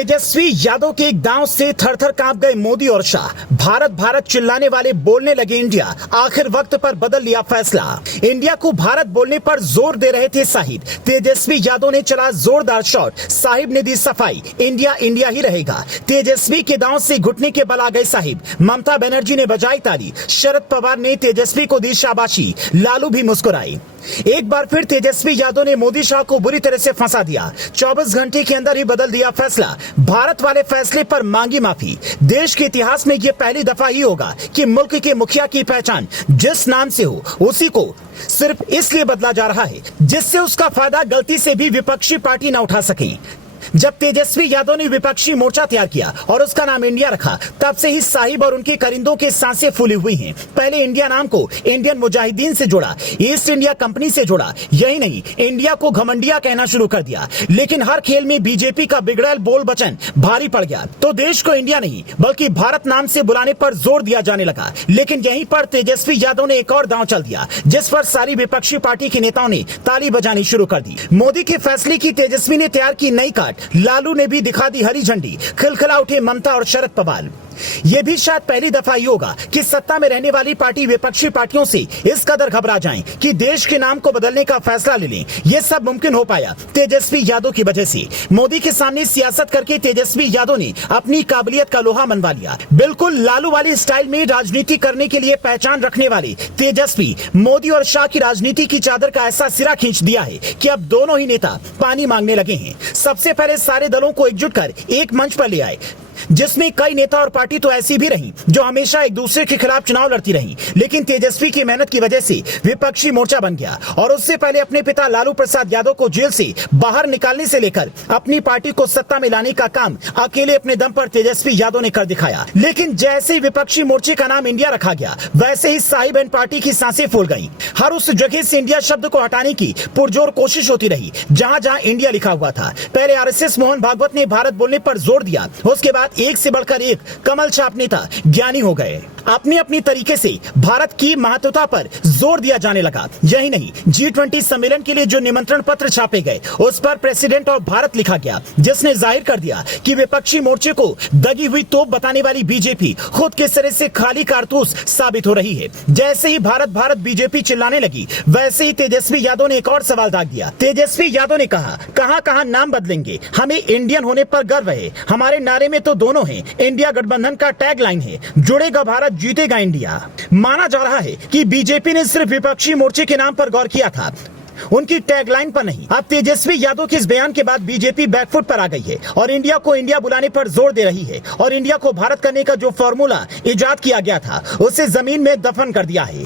तेजस्वी यादव के एक दांव से थर-थर कांप गए मोदी और शाह। भारत भारत चिल्लाने वाले बोलने लगे इंडिया। आखिर वक्त पर बदल लिया फैसला। इंडिया को भारत बोलने पर जोर दे रहे थे साहिब। तेजस्वी यादव ने चला जोरदार शॉट। साहिब ने दी सफाई, इंडिया इंडिया ही रहेगा। तेजस्वी के दांव से घुटने के बल आ गए साहिब। ममता बनर्जी ने बजाई ताली। शरद पवार ने तेजस्वी को दी शाबाशी। लालू भी मुस्कुराई। एक बार फिर तेजस्वी यादव ने मोदी शाह को बुरी तरह से फंसा दिया। 24 घंटे के अंदर ही बदल दिया फैसला। भारत वाले फैसले पर मांगी माफी। देश के इतिहास में यह पहली दफा ही होगा कि मुल्क के मुखिया की पहचान जिस नाम से हो उसी को सिर्फ इसलिए बदला जा रहा है जिससे उसका फायदा गलती से भी विपक्षी पार्टी न उठा सके। जब तेजस्वी यादव ने विपक्षी मोर्चा तैयार किया और उसका नाम इंडिया रखा, तब से ही साहिब और उनके करिंदों के सांसें फूली हुई हैं। पहले इंडिया नाम को इंडियन मुजाहिदीन से जोड़ा, ईस्ट इंडिया कंपनी से जोड़ा। यही नहीं, इंडिया को घमंडिया कहना शुरू कर दिया। लेकिन हर खेल में बीजेपी का बिगड़ैल बोल वचन भारी पड़ गया तो देश को इंडिया नहीं बल्कि भारत नाम से बुलाने पर जोर दिया जाने लगा। लेकिन यहीं पर तेजस्वी यादव ने एक और दांव चल दिया जिस पर सारी विपक्षी पार्टी के नेताओं ने ताली बजानी शुरू कर दी। मोदी के फैसले की तेजस्वी ने तैयार की नई काट। लालू ने भी दिखा दी हरी झंडी। खिलखिला उठे ममता और शरद पवार। यह भी शायद पहली दफा ही होगा कि सत्ता में रहने वाली पार्टी विपक्षी पार्टियों से इस कदर घबरा जाएं कि देश के नाम को बदलने का फैसला ले लें। यह सब मुमकिन हो पाया तेजस्वी यादव की वजह से। मोदी के सामने सियासत करके तेजस्वी यादव ने अपनी काबिलियत का लोहा मनवा लिया। बिल्कुल लालू वाली स्टाइल में राजनीति करने के लिए पहचान रखने वाले तेजस्वी मोदी और शाह की राजनीति की चादर का ऐसा सिरा खींच दिया है कि अब दोनों ही नेता पानी मांगने लगे हैं। सबसे पहले सारे दलों को एकजुट कर एक मंच पर ले आए जिसमें कई नेता और पार्टी तो ऐसी भी रही जो हमेशा एक दूसरे के खिलाफ चुनाव लड़ती रही। लेकिन तेजस्वी की मेहनत की वजह से विपक्षी मोर्चा बन गया और उससे पहले अपने पिता लालू प्रसाद यादव को जेल से बाहर निकालने से लेकर अपनी पार्टी को सत्ता में लाने का काम अकेले अपने दम पर तेजस्वी यादव ने कर दिखाया। लेकिन जैसे ही विपक्षी मोर्चे का नाम इंडिया रखा गया, वैसे ही साहिब एंड पार्टी की सांसें फूल गई। हर उस जगह से इंडिया शब्द को हटाने की पुरजोर कोशिश होती रही जहां जहां इंडिया लिखा हुआ था। पहले आरएसएस मोहन भागवत ने भारत बोलने पर जोर दिया। उसके बाद एक से बढ़कर एक कमल छाप नेता ज्ञानी हो गए। अपनी अपनी तरीके से भारत की महत्वता पर जोर दिया जाने लगा। यही नहीं, G20 सम्मेलन के लिए जो निमंत्रण पत्र छापे गए उस पर प्रेसिडेंट ऑफ भारत लिखा गया, जिसने जाहिर कर दिया कि विपक्षी मोर्चे को दगी हुई तोप बताने वाली बीजेपी खुद के सिरे से खाली कारतूस साबित हो रही है। जैसे ही भारत भारत बीजेपी चिल्लाने लगी, वैसे ही तेजस्वी यादव ने एक और सवाल दाग दिया। तेजस्वी यादव ने कहा, कहां कहां नाम बदलेंगे, हमें इंडियन होने पर गर्व है। हमारे नारे में तो दोनों हैं। इंडिया गठबंधन का टैग लाइन है, जुड़ेगा भारत जीतेगा इंडिया। माना जा रहा है कि बीजेपी ने सिर्फ विपक्षी मोर्चे के नाम पर गौर किया था, उनकी टैगलाइन पर नहीं। अब तेजस्वी यादव के इस बयान के बाद बीजेपी बैकफुट पर आ गई है और इंडिया को इंडिया बुलाने पर जोर दे रही है और इंडिया को भारत करने का जो फॉर्मूला इजाद किया गया था उसे जमीन में दफन कर दिया है।